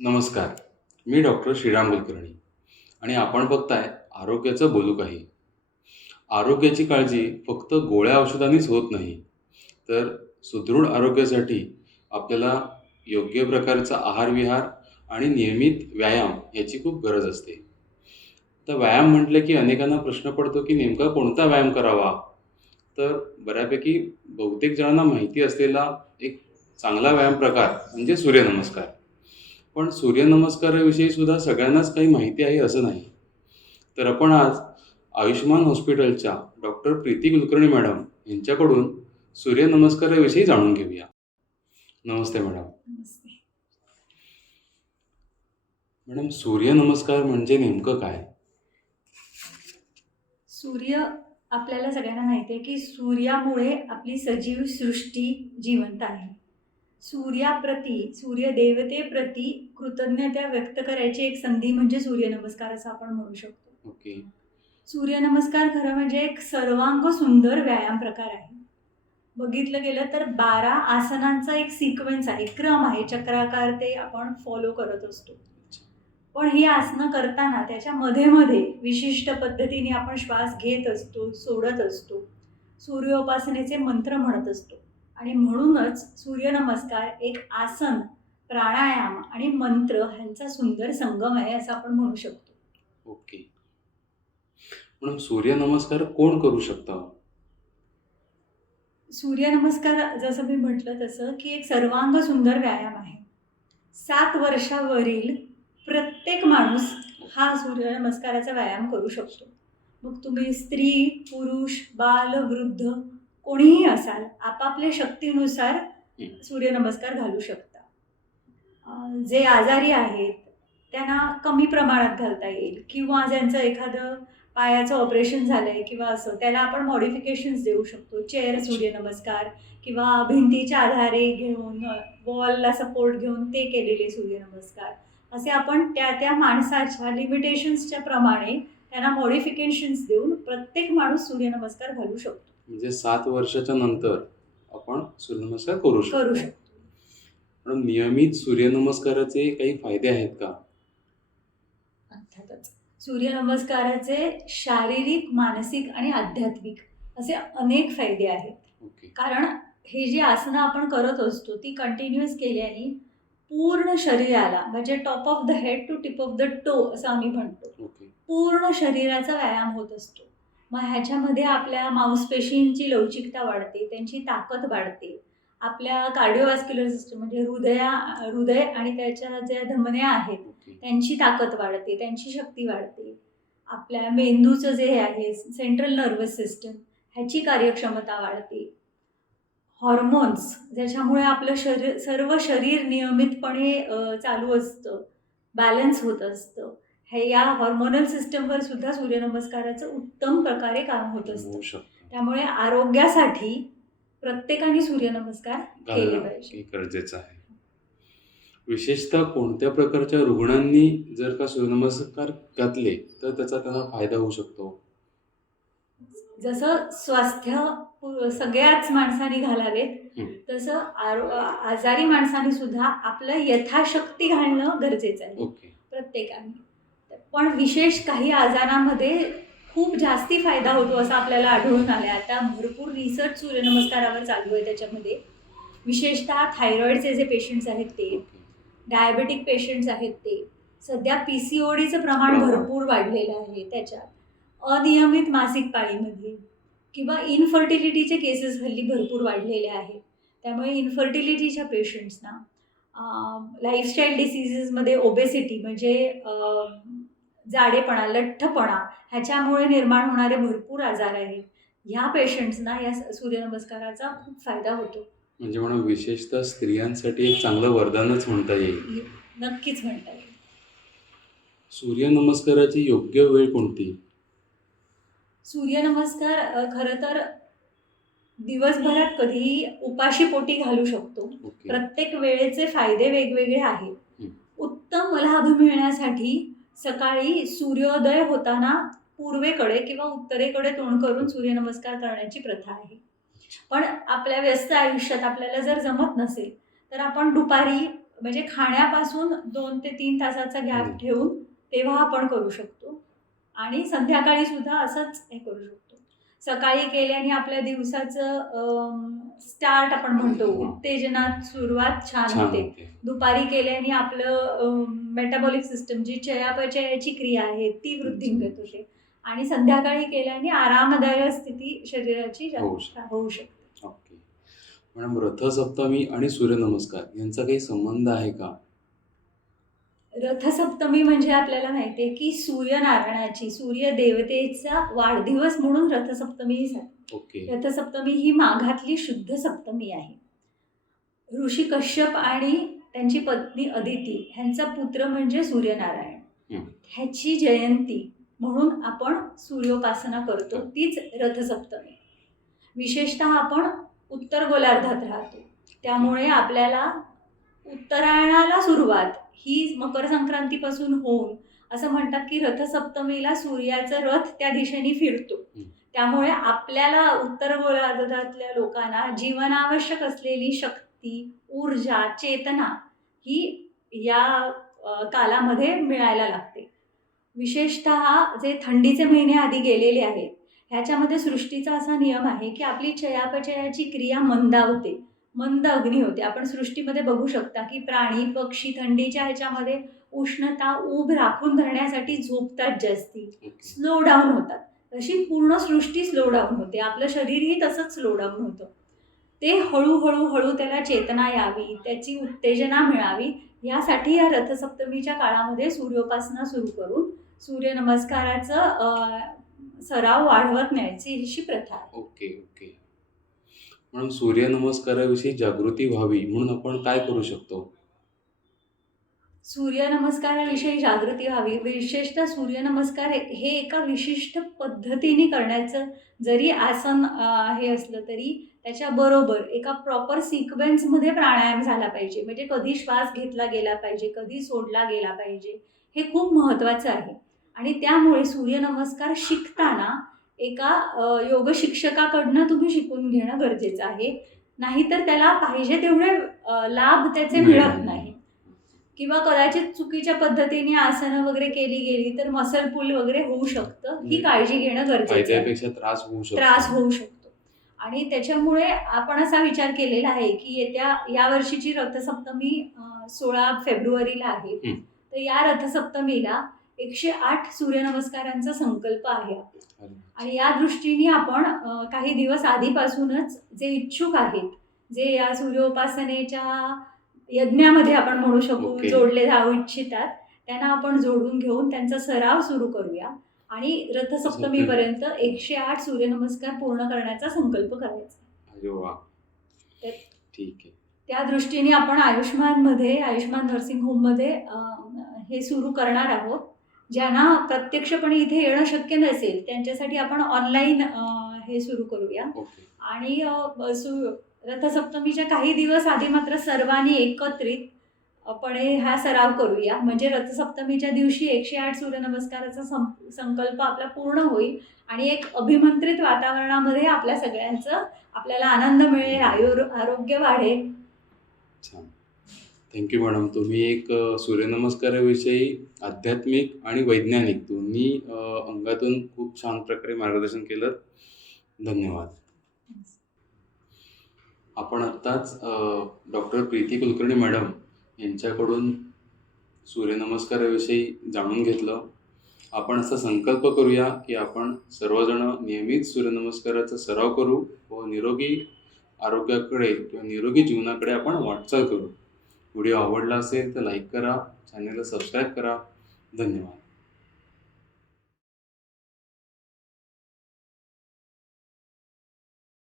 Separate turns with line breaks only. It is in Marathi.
नमस्कार. मी डॉक्टर श्रीराम कुलकर्णी आणि आपण बघताय आरोग्याचं बोलू काही. आरोग्याची काळजी फक्त गोळ्या औषधांनीच होत नाही तर सुदृढ आरोग्यासाठी आपल्याला योग्य प्रकारचा आहारविहार आणि नियमित व्यायाम याची खूप गरज असते. तर व्यायाम म्हटलं की अनेकांना प्रश्न पडतो की नेमका कोणता व्यायाम करावा? तर बऱ्यापैकी बहुतेक जणांना माहिती असलेला एक चांगला व्यायाम प्रकार म्हणजे सूर्यनमस्कार. पण सूर्यनमस्काराविषयी सुद्धा सगळ्यांनाच काही माहिती आहे असं नाही. तर आपण आज आयुष्यमान हॉस्पिटलच्या डॉक्टर प्रीती कुलकर्णी मॅडम यांच्याकडून सूर्यनमस्काराविषयी जाणून घेऊया. नमस्ते मॅडम. मॅडम सूर्यनमस्कार म्हणजे नेमकं काय?
सूर्य आपल्याला सगळ्यांना माहिती आहे की सूर्यामुळे आपली सजीव सृष्टी जिवंत आहे. सूर्याप्रती सूर्यदेवतेप्रती कृतज्ञता व्यक्त करायची एक संधी म्हणजे सूर्यनमस्कार असं आपण म्हणू शकतो.
ओके.
सूर्यनमस्कार खरं म्हणजे एक सर्वांग सुंदर व्यायाम प्रकार आहे. बघितलं गेलं तर बारा आसनांचा एक सिक्वेन्स आहे क्रम आहे चक्राकार ते आपण फॉलो करत असतो. पण ही आसनं करताना त्याच्या मध्ये मध्ये विशिष्ट पद्धतीने आपण श्वास घेत असतो सोडत असतो. सूर्योपासनेचे मंत्र म्हणत असतो. आणि म्हणूनच सूर्यनमस्कार एक आसन प्राणायाम आणि मंत्र ह्यांचा सुंदर संगम आहे असं आपण म्हणू शकतो.
ओके. मॅडम सूर्यनमस्कार कोण करू शकतं?
सूर्यनमस्कार जसं मी म्हटलं तसं की एक सर्वांग सुंदर व्यायाम आहे. सात वर्षावरील प्रत्येक माणूस हा सूर्यनमस्काराचा व्यायाम करू शकतो. मग तुम्ही स्त्री पुरुष बाल वृद्ध कोणीही असाल आपापल्या शक्तीनुसार सूर्यनमस्कार घालू शकता. जे आजारी आहेत त्यांना कमी प्रमाणात घालता येईल. किंवा ज्यांचं एखादं पायाचं ऑपरेशन झालं आहे किंवा असं त्याला आपण मॉडिफिकेशन्स देऊ शकतो. चेअर सूर्यनमस्कार किंवा भिंतीच्या आधारे घेऊन वॉलला सपोर्ट घेऊन ते केलेले सूर्यनमस्कार. असे आपण त्या त्या माणसाच्या लिमिटेशन्सच्या प्रमाणे त्यांना मॉडिफिकेशन्स देऊन प्रत्येक माणूस सूर्यनमस्कार घालू शकतो.
म्हणजे सात वर्षाच्या नंतर आपण सूर्यनमस्कार करू शकतो.
करू शकतो.
मॅडम नियमित सूर्यनमस्काराचे काही फायदे आहेत का?
अर्थातच. सूर्यनमस्काराचे शारीरिक मानसिक आणि आध्यात्मिक असे अनेक फायदे आहेत.
ओके.
कारण हे जी आसनं आपण करत असतो ती कंटिन्युअस केल्याने पूर्ण शरीराला म्हणजे top of the head to tip of the toe असं आम्ही म्हणतो.
ओके.
पूर्ण शरीराचा व्यायाम होत असतो. मग ह्याच्यामध्ये आपल्या मांसपेशींची लवचिकता वाढते त्यांची ताकद वाढते. आपल्या कार्डिओवॅस्क्युलर सिस्टम म्हणजे हृदया हृदय आणि त्याच्या ज्या धमन्या आहेत त्यांची ताकद वाढते त्यांची शक्ती वाढते. आपल्या मेंदूचं जे हे आहे सेंट्रल नर्वस सिस्टम ह्याची कार्यक्षमता वाढते. हॉर्मोन्स ज्याच्यामुळे आपलं शरीर सर्व शरीर नियमितपणे चालू असतं बॅलन्स होत असतं. हे या हॉर्मोनल सिस्टमवर सुद्धा सूर्यनमस्काराचं उत्तम प्रकारे काम होत असतं. त्यामुळे आरोग्यासाठी प्रत्येकाने सूर्यनमस्कार केले पाहिजे.
गरजेचं आहे. विशेषतः कोणत्या प्रकारच्या रुग्णांनी जर का सूर्यनमस्कार घातले तर त्याचा त्यांना फायदा होऊ शकतो.
जसं स्वास्थ्य सगळ्याच माणसांनी घालावेत. तसं आजारी माणसांनी सुद्धा आपलं यथाशक्ती घालणं गरजेचं आहे. प्रत्येकाने. पण विशेष काही आजारामध्ये खूप जास्ती फायदा होतो असं आपल्याला आढळून आलं आता भरपूर रिसर्च सूर्यनमस्कारावर चालू आहे त्याच्यामध्ये. विशेषतः थायरॉईडचे जे पेशंट्स आहेत ते डायबेटिक पेशंट्स आहेत ते सध्या पी सी ओ डीचं प्रमाण भरपूर वाढलेलं आहे त्याच्यात. अनियमित मासिक पाळीमध्ये किंवा इनफर्टिलिटीचे केसेस हल्ली भरपूर वाढलेले आहेत. त्यामुळे इनफर्टिलिटीच्या पेशंट्सना लाईफस्टाईल डिसिजेसमध्ये ओबेसिटी म्हणजे जाडेपणा लठ्ठपणा ह्याच्यामुळे निर्माण होणारे भरपूर आजार आहेत. ह्या पेशंट्सना या सूर्यनमस्काराचा खूप फायदा होतो.
म्हणजे म्हणून विशेषतः स्त्रियांसाठी एक चांगलं वरदानच म्हणता येईल.
नक्कीच म्हणता येईल.
सूर्यनमस्काराची योग्य वेळ कोणती?
सूर्यनमस्कार खरं तर दिवसभरात कधीही उपाशी पोटी घालू शकतो.
ओके.
प्रत्येक वेळेचे फायदे वेगवेगळे आहेत. उत्तम लाभ मिळण्यासाठी सकाळी सूर्योदय होताना पूर्वेकडे किंवा उत्तरेकडे तोंड करून सूर्यनमस्कार करण्याची प्रथा आहे. पण आपल्या व्यस्त आयुष्यात आपल्याला जर जमत नसेल तर आपण दुपारी म्हणजे खाण्यापासून दोन ते तीन तासाचा गॅप
हम्म.
ठेवून तेव्हा आपण करू शकतो. आणि संध्याकाळी सुद्धा असंच हे करू शकतो. सकाळी केल्याने आपल्या दिवसाचं स्टार्ट आपण म्हणतो
हा.
उत्तेजनात सुरुवात छान होते. दुपारी केल्याने आपलं मेटाबॉलिक सिस्टम जी चयापचयाची क्रिया आहे ती वृद्धिंगत होते आणि संध्याकाळी केल्याने आरामदायक स्थिती शरीराची
होऊ शकते. ओके. मॅडम रथसप्तमी आणि सूर्यनमस्कार यांचा काही संबंध आहे का?
रथसप्तमी म्हणजे आपल्याला माहिती आहे की सूर्यनारायणाची सूर्य देवतेचा वाढदिवस म्हणून रथसप्तमी
ओके.
रथसप्तमी ही माघातली शुद्ध सप्तमी आहे. ऋषी कश्यप आणि त्यांची पत्नी अदिती ह्यांचा पुत्र म्हणजे सूर्यनारायण. ह्याची जयंती म्हणून आपण सूर्योपासना करतो तीच रथसप्तमी विशेषतः आपण उत्तर गोलार्धात राहतो त्यामुळे आपल्याला उत्तरायणाला सुरुवात ही मकर संक्रांतीपासून होऊन असं म्हणतात की रथसप्तमीला सूर्याचा रथ त्या दिशेने फिरतो. त्यामुळे आपल्याला उत्तर गोलार्धातल्या लोकांना जीवनावश्यक असलेली शक्ती ऊर्जा चेतना ही या कालामध्ये मिळायला लागते. विशेषत जे थंडीचे महिने आधी गेलेले आहेत ह्याच्यामध्ये सृष्टीचा असा नियम आहे की आपली चयापचयाची क्रिया मंदावते मंद अग्नी होते. आपण सृष्टीमध्ये बघू शकता की प्राणी पक्षी थंडीच्या ह्याच्यामध्ये उष्णता ऊब राखून धरण्यासाठी झोपतात जास्ती. स्लो डाऊन होतात. तशी पूर्ण सृष्टी स्लो डाऊन होते. आपलं शरीरही तसंच स्लो डाऊन होतं. ते हळूहळू हळू त्याला चेतना यावी त्याची उत्तेजना मिळावी यासाठी या रथसप्तमीच्या काळामध्ये सूर्योपासना सुरू करून सूर्यनमस्काराचं सराव वाढवत न्यायची ही प्रथा
ओके ओके. म्हणून सूर्यनमस्काराविषयी जागृती व्हावी म्हणून आपण काय करू शकतो?
सूर्यनमस्काराविषयी जागृती व्हावी. विशेषतः सूर्यनमस्कार हे हे एका विशिष्ट पद्धतीने करण्याचं जरी आसन हे असलं तरी त्याच्याबरोबर एका प्रॉपर सिक्वेन्समध्ये प्राणायाम झाला पाहिजे. म्हणजे कधी श्वास घेतला गेला पाहिजे कधी सोडला गेला पाहिजे हे खूप महत्त्वाचं आहे. आणि त्यामुळे सूर्यनमस्कार शिकताना एका योग शिक्षकाकडनं तुम्ही शिकून घेणं गरजेचं आहे. नाहीतर त्याला पाहिजे तेवढे लाभ त्याचे मिळत नाही. किंवा कदाचित चुकीच्या पद्धतीने आसनं वगैरे केली गेली तर मसल पुल वगैरे होऊ शकतं. ही काळजी घेणं गरजेचं
त्रास होऊ शकतो.
त्रास होऊ शकतो. आणि त्याच्यामुळे आपण असा विचार केलेला आहे की येत्या या वर्षीची रथसप्तमी सोळा फेब्रुवारीला आहे. तर या रथसप्तमीला एकशे आठ सूर्यनमस्कारांचा संकल्प आहे. आणि या दृष्टीने आपण काही दिवस आधीपासूनच जे इच्छुक आहेत जे या सूर्योपासनेच्या यज्ञामध्ये आपण म्हणू शकू
ओके.
जोडले जाऊ इच्छितात. त्यांना आपण जोडून घेऊन त्यांचा सराव सुरू करूया. आणि रथसप्तमीपर्यंत एकशे आठ सूर्यनमस्कार पूर्ण करण्याचा संकल्प करायचा.
ठीक आहे.
त्या दृष्टीने आपण आयुष्मानमध्ये आयुष्मान नर्सिंग होममध्ये हे सुरू करणार आहोत. ज्यांना प्रत्यक्षपणे इथे येणं शक्य नसेल त्यांच्यासाठी आपण ऑनलाईन हे सुरू करूया. आणि सु रथसप्तमीच्या काही दिवस आधी मात्र सर्वांनी एकत्रित हा सराव करूया. म्हणजे रथसप्तमीच्या दिवशी एकशे आठ सूर्यनमस्काराचा सं- संकल्प आपला पूर्ण होईल आणि एक अभिमंत्रित वातावरणामध्ये आपल्या सगळ्यांचं आपल्याला आनंद मिळेल आयुर आरोग्य वाढेल.
थँक्यू मॅडम तुम्ही एक सूर्यनमस्काराविषयी आध्यात्मिक आणि वैज्ञानिक दोन्ही अंगातून खूप छान प्रकारे मार्गदर्शन केलं धन्यवाद. आपण आत्ताच डॉक्टर प्रीती कुलकर्णी मॅडम यांच्याकडून सूर्यनमस्काराविषयी जाणून घेतलं. आपण असा संकल्प करूया की आपण सर्वजण नियमित सूर्यनमस्काराचा सराव करू व निरोगी आरोग्याकडे किंवा निरोगी जीवनाकडे आपण वाटचाल करू. व्हिडिओ आवडला असेल तर लाईक करा चॅनलला सबस्क्राईब करा. धन्यवाद.